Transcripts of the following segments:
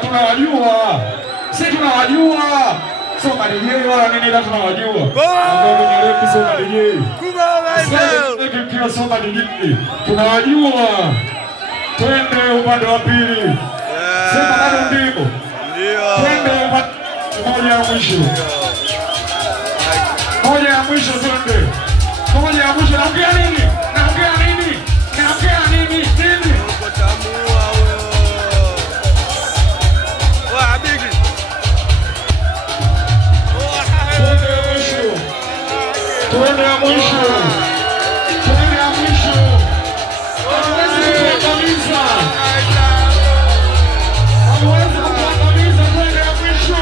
tunawajua. Sisi tunawajua. Soma DJ wala nini la tunawajua. Ndio mrefu soma DJ. Kila soma DJ. Tunawajua. Twende upande wa pili. Sema bado ndivyo. Ndio. Twende moja ya mwisho. Moja ya mwisho twende. Moja ya mwisho naongea nini? Naongea nini? Naongea nini? Nini? Ukotamua wewe. Wa bigi. Twende ya mwisho. Twende ya mwisho. Twende ya mwisho. Hawezi kuangamiza. Hawezi kuangamiza twende ya mwisho.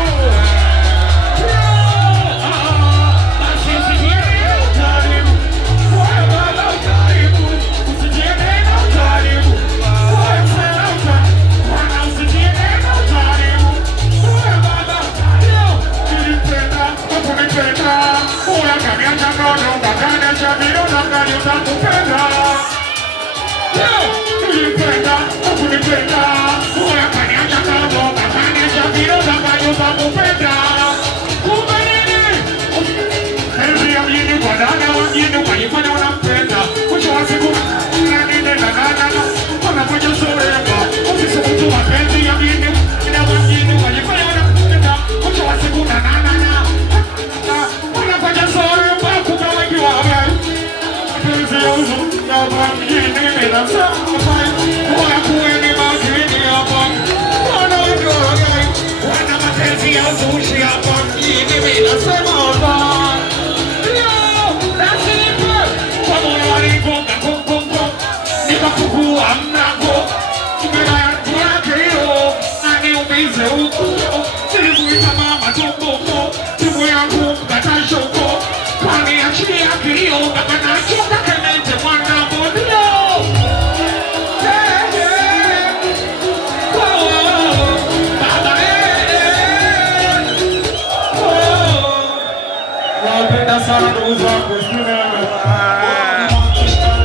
Sana ndugu zangu.